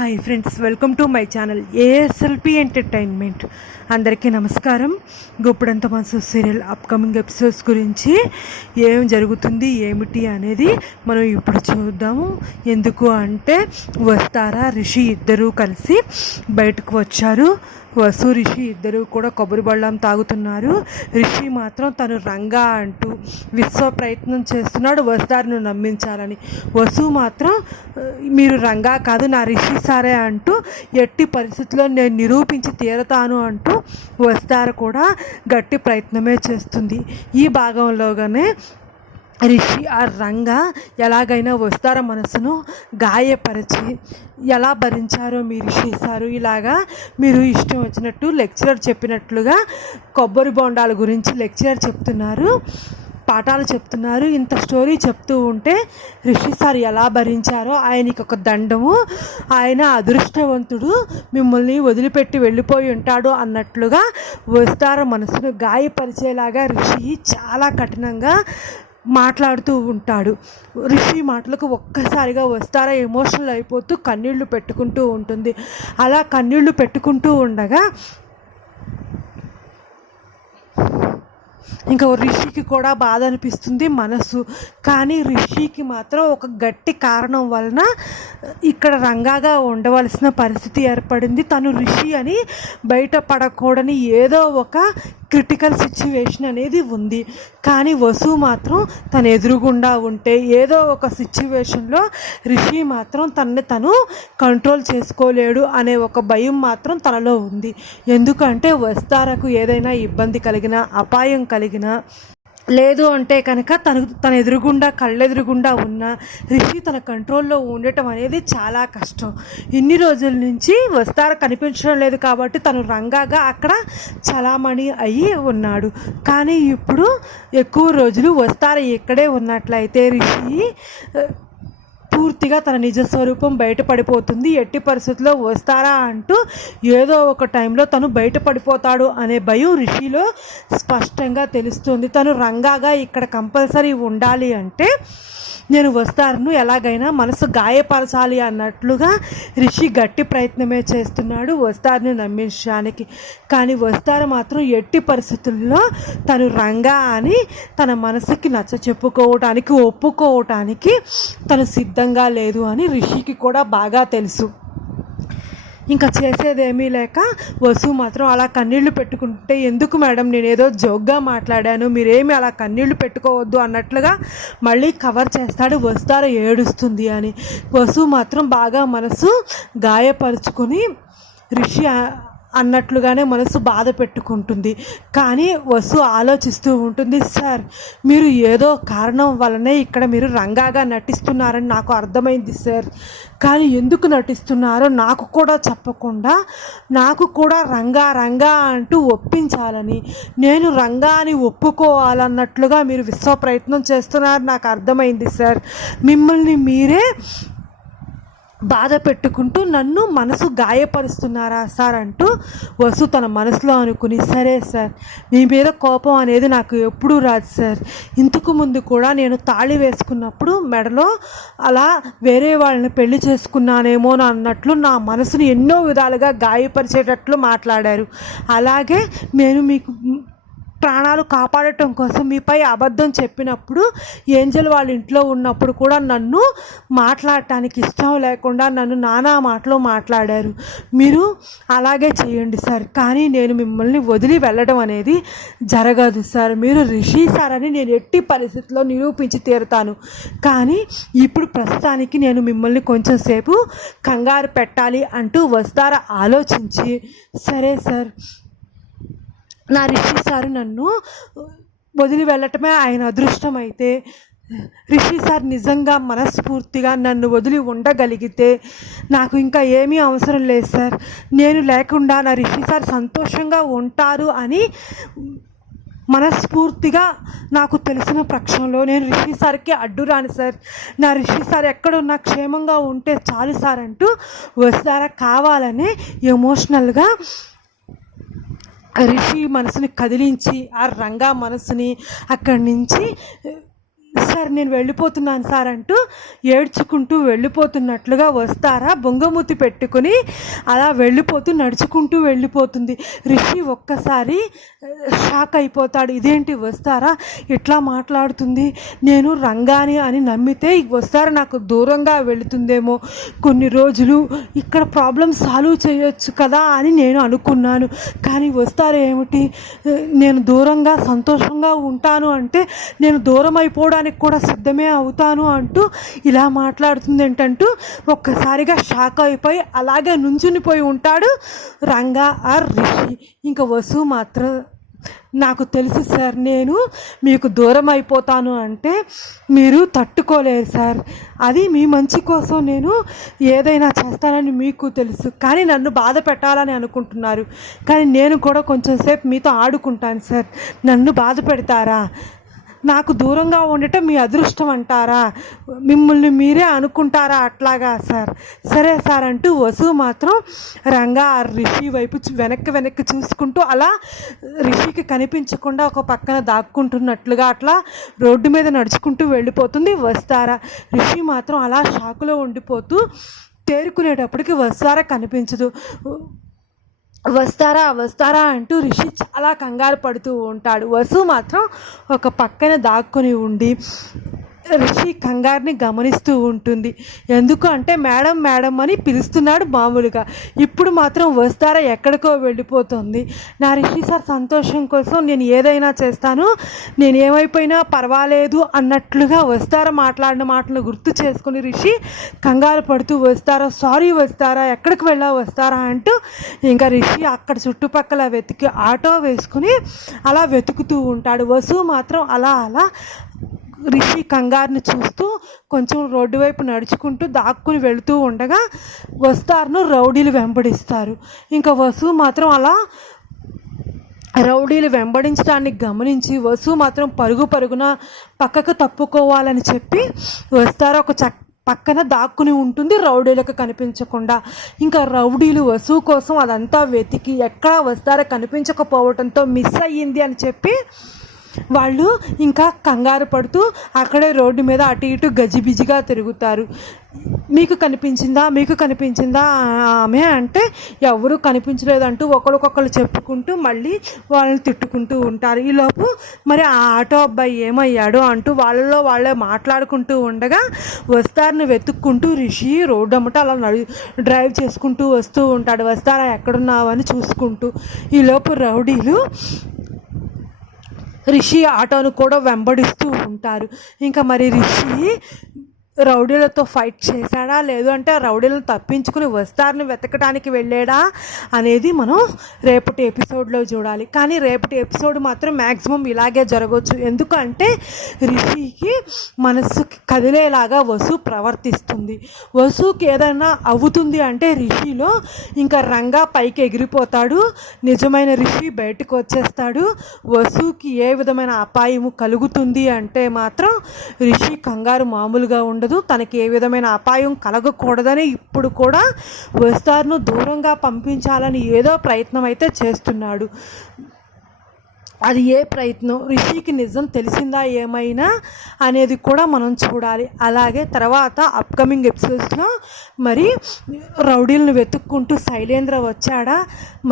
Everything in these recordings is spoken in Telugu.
Hi friends, welcome to my channel ఏఎస్ఎల్పి entertainment. అందరికీ నమస్కారం. గుప్పుడంత మనసు సీరియల్ అప్కమింగ్ ఎపిసోడ్స్ గురించి ఏం జరుగుతుంది ఏమిటి అనేది మనం ఇప్పుడు చూద్దాము. ఎందుకు అంటే వస్తారా రిషి ఇద్దరూ కలిసి బయటకు వచ్చారు. వసు రిషి ఇద్దరు కూడా కొబ్బరి బళ్ళం తాగుతున్నారు. రిషి మాత్రం తను రంగా అంటూ విశ్వ ప్రయత్నం చేస్తున్నాడు వస్తారును నమ్మించాలని. వసు మాత్రం మీరు రంగా కాదు నా రిషి సారే అంటూ ఎట్టి పరిస్థితుల్లో నేను నిరూపించి తీరతాను అంటూ వస్తారు కూడా గట్టి ప్రయత్నమే చేస్తుంది. ఈ భాగంలోగానే రిషి ఆ రంగా ఎలాగైనా వస్తార మనసును గాయపరిచి ఎలా భరించారో మీ రిషి సారు ఇలాగా మీరు ఇష్టం వచ్చినట్టు లెక్చరర్ చెప్పినట్లుగా కొబ్బరి బొండాల గురించి లెక్చరర్ చెప్తున్నారు, పాఠాలు చెప్తున్నారు. ఇంత స్టోరీ చెప్తూ ఉంటే రిషి సార్ ఎలా భరించారో ఆయనకి ఒక దండము, ఆయన అదృష్టవంతుడు మిమ్మల్ని వదిలిపెట్టి వెళ్ళిపోయి ఉంటాడు అన్నట్లుగా వస్తార మనసును గాయపరిచేలాగా రిషి చాలా కఠినంగా మాట్లాడుతూ ఉంటాడు. రిషి మాటలకు ఒక్కసారిగా వస్తారా ఎమోషనల్ అయిపోతూ కన్నీళ్లు పెట్టుకుంటూ ఉంటుంది. అలా కన్నీళ్లు పెట్టుకుంటూ ఉండగా ఇంకా రిషికి కూడా బాధ అనిపిస్తుంది మనసు. కానీ రిషికి మాత్రం ఒక గట్టి కారణం వలన ఇక్కడ రంగాగా ఉండవలసిన పరిస్థితి ఏర్పడింది. తను రిషి అని బయటపడకూడని ఏదో ఒక క్రిటికల్ సిచ్యువేషన్ అనేది ఉంది. కానీ వసు మాత్రం తను ఎదురుగుండా ఉంటే ఏదో ఒక సిచ్యువేషన్లో రిషి మాత్రం తనని తను కంట్రోల్ చేసుకోలేడు అనే ఒక భయం మాత్రం తనలో ఉంది. ఎందుకంటే వస్తారకు ఏదైనా ఇబ్బంది కలిగినా అపాయం కలిగినా లేదు అంటే కనుక తన ఎదురుగుండా కళ్ళెదురుగుండా ఉన్న రిషి తన కంట్రోల్లో ఉండటం అనేది చాలా కష్టం. ఇన్ని రోజుల నుంచి వస్తార కనిపించడం లేదు కాబట్టి తను రంగాగా అక్కడ చలామణి అయ్యి ఉన్నాడు. కానీ ఇప్పుడు ఎక్కువ రోజులు వస్తార ఇక్కడే ఉన్నట్లయితే రిషి పూర్తిగా తన నిజ స్వరూపం బయటపడిపోతుంది. ఎట్టి పరిస్థితుల్లో వస్తారా అంటూ ఏదో ఒక టైంలో తను బయటపడిపోతాడు అనే భయం రిషిలో స్పష్టంగా తెలుస్తుంది. తను రంగాగా ఇక్కడ కంపల్సరీ ఉండాలి అంటే నేను వస్తారును ఎలాగైనా మనసు గాయపరచాలి అన్నట్లుగా రిషి గట్టి ప్రయత్నమే చేస్తున్నాడు వస్తారుని నమ్మించడానికి. కానీ వస్తారు మాత్రం ఎట్టి పరిస్థితుల్లో తను రంగా అని తన మనసుకి నచ్చ చెప్పుకోవటానికి ఒప్పుకోవటానికి తను సిద్ధంగా లేదు అని రిషికి కూడా బాగా తెలుసు. ఇంకా చేసేదేమీ లేక వసు మాత్రం అలా కన్నీళ్లు పెట్టుకుంటే ఎందుకు మేడం నేనేదో జోక్గా మాట్లాడాను, మీరేమి అలా కన్నీళ్లు పెట్టుకోవద్దు అన్నట్లుగా మళ్ళీ కవర్ చేస్తాడు వస్తార ఏడుస్తుంది అని. వసు మాత్రం బాగా మనసు గాయపరుచుకొని రిషి అన్నట్లుగానే మనసు బాధ పెట్టుకుంటుంది. కానీ వసు ఆలోచిస్తూ ఉంటుంది, సార్ మీరు ఏదో కారణం వల్లనే ఇక్కడ మీరు రంగాగా నటిస్తున్నారని నాకు అర్థమైంది సార్. కానీ ఎందుకు నటిస్తున్నారో నాకు కూడా చెప్పకుండా నాకు కూడా రంగా రంగా అంటూ ఒప్పించాలని, నేను రంగా అని ఒప్పుకోవాలన్నట్లుగా మీరు విశ్వ ప్రయత్నం చేస్తున్నారు నాకు అర్థమైంది సార్. మిమ్మల్ని మీరే బాధ పెట్టుకుంటూ నన్ను మనసు గాయపరుస్తున్నారా సార్ అంటూ వసు తన మనసులో అనుకుని, సరే సార్ మీ మీద కోపం అనేది నాకు ఎప్పుడూ రాదు సార్. ఇంతకు ముందు కూడా నేను తాళి వేసుకున్నప్పుడు మెడలో అలా వేరే వాళ్ళని పెళ్లి చేసుకున్నానేమో అన్నట్లు నా మనసుని ఎన్నో విధాలుగా గాయపరిచేటట్లు మాట్లాడారు. అలాగే నేను మీకు ప్రాణాలు కాపాడటం కోసం మీపై అబద్ధం చెప్పినప్పుడు ఏంజల్ వాళ్ళ ఇంట్లో ఉన్నప్పుడు కూడా నన్ను మాట్లాడటానికి ఇష్టం లేకుండా నన్ను నానా మాటలు మాట్లాడారు. మీరు అలాగే చేయండి సార్, కానీ నేను మిమ్మల్ని వదిలి వెళ్ళడం అనేది జరగదు సార్. మీరు రిషి సార్ అని నేను ఎట్టి పరిస్థితుల్లో నిరూపించి తీరుతాను. కానీ ఇప్పుడు ప్రస్తుతానికి నేను మిమ్మల్ని కొంచెం సేపు కంగారు పెట్టాలి అంటూ వస్తారా ఆలోచించి, సరే సార్ నా రిషి సార్ నన్ను వదిలి వెళ్ళటమే ఆయన అదృష్టం అయితే, రిషి సార్ నిజంగా మనస్ఫూర్తిగా నన్ను వదిలి ఉండగలిగితే నాకు ఇంకా ఏమీ అవసరం లేదు సార్. నేను లేకుండా నా రిషి సార్ సంతోషంగా ఉంటారు అని మనస్ఫూర్తిగా నాకు తెలిసిన పక్షంలో నేను రిషి సార్కి అడ్డురాను సార్. నా రిషి సార్ ఎక్కడున్నా క్షేమంగా ఉంటే చాలు సార్ అంటూ వస్తారా కావాలని ఎమోషనల్గా రిషి మనసుని కదిలించి ఆ రంగా మనసుని అక్కడి నుంచి సార్ నేను వెళ్ళిపోతున్నాను సార్ అంటూ ఏడ్చుకుంటూ వెళ్ళిపోతున్నట్లుగా వస్తారా బొంగమూతి పెట్టుకుని అలా వెళ్ళిపోతూ నడుచుకుంటూ వెళ్ళిపోతుంది. రిషి ఒక్కసారి షాక్ అయిపోతాడు. ఇదేంటి వస్తారా ఇట్లా మాట్లాడుతుంది, నేను రంగాని అని నమ్మితే వస్తారా నాకు దూరంగా వెళుతుందేమో, కొన్ని రోజులు ఇక్కడ ప్రాబ్లం సాల్వ్ చేయొచ్చు కదా అని నేను అనుకున్నాను, కానీ వస్తారా ఏమిటి నేను దూరంగా సంతోషంగా ఉంటాను అంటే నేను దూరం అయిపోవడానికి కూడా సిద్ధమే అవుతాను అంటూ ఇలా మాట్లాడుతుంది ఏంటంటూ ఒక్కసారిగా షాక్ అయిపోయి అలాగే నుంచునిపోయి ఉంటాడు రంగా ఆర్ రిషి. ఇంకా వసు మాత్రం నాకు తెలుసు సార్, నేను మీకు దూరం అయిపోతాను అంటే మీరు తట్టుకోలేరు సార్, అది మీ మంచి కోసం నేను ఏదైనా చేస్తానని మీకు తెలుసు, కానీ నన్ను బాధ పెట్టాలని అనుకుంటున్నారు, కానీ నేను కూడా కొంచెం సేపు మీతో ఆడుకుంటాను సార్, నన్ను బాధ పెడతారా, నాకు దూరంగా ఉండటం మీ అదృష్టం అంటారా, మిమ్మల్ని మీరే అనుకుంటారా అట్లాగా సార్, సరే సార్ అంటూ వసు మాత్రం రంగా రిషి వైపు వెనక్కి చూసుకుంటూ అలా రిషికి కనిపించకుండా ఒక పక్కన దాక్కుంటున్నట్లుగా అట్లా రోడ్డు మీద నడుచుకుంటూ వెళ్ళిపోతుంది వస్తారా. రిషి మాత్రం అలా షాకులో ఉండిపోతూ తేరుకునేటప్పటికి వస్తారా కనిపించదు. వస్తారా అంటూ రిషి చాలా కంగారు పడుతూ ఉంటాడు. వసు మాత్రం ఒక పక్కన దాక్కుని ఉండి రిషి కంగారుని గమనిస్తూ ఉంటుంది. ఎందుకు అంటే మేడం అని పిలుస్తున్నాడు మామూలుగా, ఇప్పుడు మాత్రం వస్తారా ఎక్కడికో వెళ్ళిపోతుంది. నా రిషి సార్ సంతోషం కోసం నేను ఏదైనా చేస్తాను, నేను ఏమైపోయినా పర్వాలేదు అన్నట్లుగా వస్తారా మాట్లాడిన మాటలు గుర్తు చేసుకుని రిషి కంగారు పడుతూ సారీ వస్తారా ఎక్కడికి వెళ్ళా వస్తారా అంటూ ఇంకా రిషి అక్కడ చుట్టుపక్కల వెతికి ఆటో వేసుకుని అలా వెతుకుతూ ఉంటాడు. వసు మాత్రం అలా రిషి కంగారుని చూస్తూ కొంచెం రోడ్డు వైపు నడుచుకుంటూ దాక్కుని వెళుతూ ఉండగా వస్తారును రౌడీలు వెంబడిస్తారు. ఇంకా వసు మాత్రం అలా రౌడీలు వెంబడించడాన్ని గమనించి వసు మాత్రం పరుగున పక్కకు తప్పుకోవాలని చెప్పి వస్తారు ఒక పక్కన దాక్కుని ఉంటుంది రౌడీలకు కనిపించకుండా. ఇంకా రౌడీలు వసు కోసం అదంతా వెతికి ఎక్కడా వస్తారో కనిపించకపోవడంతో మిస్ అయ్యింది అని చెప్పి వాళ్ళు ఇంకా కంగారు పడుతూ అక్కడే రోడ్డు మీద అటు ఇటు గజిబిజిగా తిరుగుతారు. మీకు కనిపించిందా ఆమె అంటే ఎవరు కనిపించలేదంటూ ఒకరికొకరు చెప్పుకుంటూ మళ్ళీ వాళ్ళని తిట్టుకుంటూ ఉంటారు. ఈలోపు మరి ఆ ఆటో అబ్బాయి ఏమయ్యాడో అంటూ వాళ్ళలో వాళ్ళే మాట్లాడుకుంటూ ఉండగా వస్తారని వెతుక్కుంటూ రిషి రోడ్డు అమ్మట అలా డ్రైవ్ చేసుకుంటూ వస్తూ ఉంటాడు. వస్తారా ఎక్కడున్నావు అని చూసుకుంటూ. ఈలోపు రౌడీలు రిషి ఆటోను కూడా వెంబడిస్తూ ఉంటారు. ఇంకా మరి రిషి రౌడీలతో ఫైట్ చేశాడా లేదు అంటే రౌడీలను తప్పించుకుని వస్తారని వెతకడానికి వెళ్ళాడా అనేది మనం రేపటి ఎపిసోడ్లో చూడాలి. కానీ రేపటి ఎపిసోడ్ మాత్రం మ్యాక్సిమం ఇలాగే జరగవచ్చు. ఎందుకంటే రిషికి మనసుకి కదిలేలాగా వసు ప్రవర్తిస్తుంది. వసుకి ఏదైనా అవుతుంది అంటే రిషిలో ఇంకా రంగా పైకి ఎగిరిపోతాడు, నిజమైన రిషి బయటకు వచ్చేస్తాడు. వసుకి ఏ విధమైన అపాయము కలుగుతుంది అంటే మాత్రం రిషి కంగారు మామూలుగా ఉండదు. తనకి ఏ విధమైన అపాయం కలగకూడదని ఇప్పుడు కూడా వస్తారును దూరంగా పంపించాలని ఏదో ప్రయత్నం అయితే చేస్తున్నాడు. అది ఏ ప్రయత్నం, రిషికి నిజం తెలిసిందా ఏమైనా అనేది కూడా మనం చూడాలి. అలాగే తర్వాత అప్కమింగ్ ఎపిసోడ్స్లో మరి రౌడీలను వెతుక్కుంటూ శైలేంద్ర వచ్చాడా,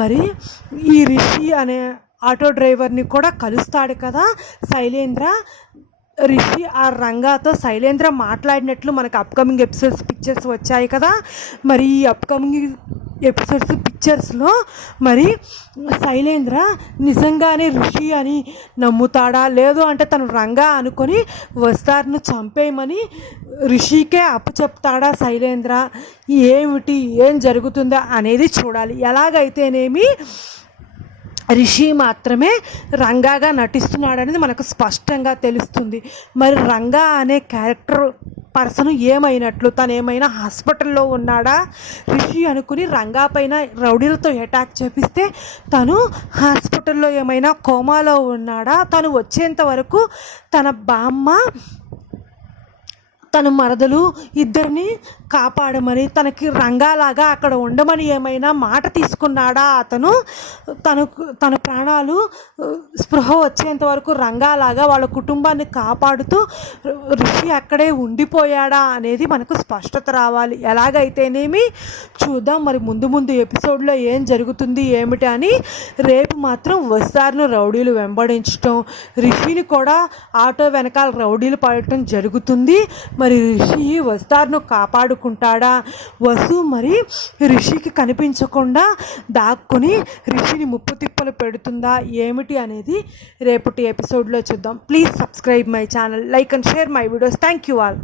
మరి ఈ రిషి అనే ఆటో డ్రైవర్ని కూడా కలుస్తాడు కదా శైలేంద్ర. రిషి ఆ రంగాతో శైలేంద్ర మాట్లాడినట్లు మనకు అప్కమింగ్ ఎపిసోడ్స్ పిక్చర్స్ వచ్చాయి కదా. మరి ఈ అప్కమింగ్ ఎపిసోడ్స్ పిక్చర్స్లో మరి శైలేంద్ర నిజంగానే రిషి అని నమ్ముతాడా, లేదు అంటే తను రంగా అనుకొని వస్తారును చంపేయమని రిషికే అప్పచెప్తాడా శైలేంద్ర, ఏం జరుగుతుందా అనేది చూడాలి. ఎలాగైతేనేమి రిషి మాత్రమే రంగాగా నటిస్తున్నాడనేది మనకు స్పష్టంగా తెలుస్తుంది. మరి రంగా అనే పర్సన్ ఏమైనట్లు, తను ఏమైనా హాస్పిటల్లో ఉన్నాడా రిషి అనుకుని రంగా పైన రౌడీలతో అటాక్ చేపిస్తే తను హాస్పిటల్లో ఏమైనా కోమాలో ఉన్నాడా, తను వచ్చేంత వరకు తన బామ్మ తన మరదలు ఇద్దరిని కాపాడమని, తనకి రంగాలాగా అక్కడ ఉండమని ఏమైనా మాట తీసుకున్నాడా అతను? తన ప్రాణాలు స్పృహ వచ్చేంత వరకు రంగాలాగా వాళ్ళ కుటుంబాన్ని కాపాడుతూ రిషి అక్కడే ఉండిపోయాడా అనేది మనకు స్పష్టత రావాలి. ఎలాగైతేనేమి చూద్దాం మరి ముందు ఎపిసోడ్లో ఏం జరుగుతుంది ఏమిటి అని. రేపు మాత్రం వస్తారును రౌడీలు వెంబడించటం, రిషిని కూడా ఆటో వెనకాల రౌడీలు పడటం జరుగుతుంది. మరి రిషి వస్తారును కాపాడుకుంటాడా? వసు మరి రిషికి కనిపించకుండా దాక్కుని రిషిని ముప్పు తిప్పలు పెడుతుందా ఏమిటి అనేది రేపటి ఎపిసోడ్లో చూద్దాం. Please subscribe my channel, like and share my videos. Thank you all.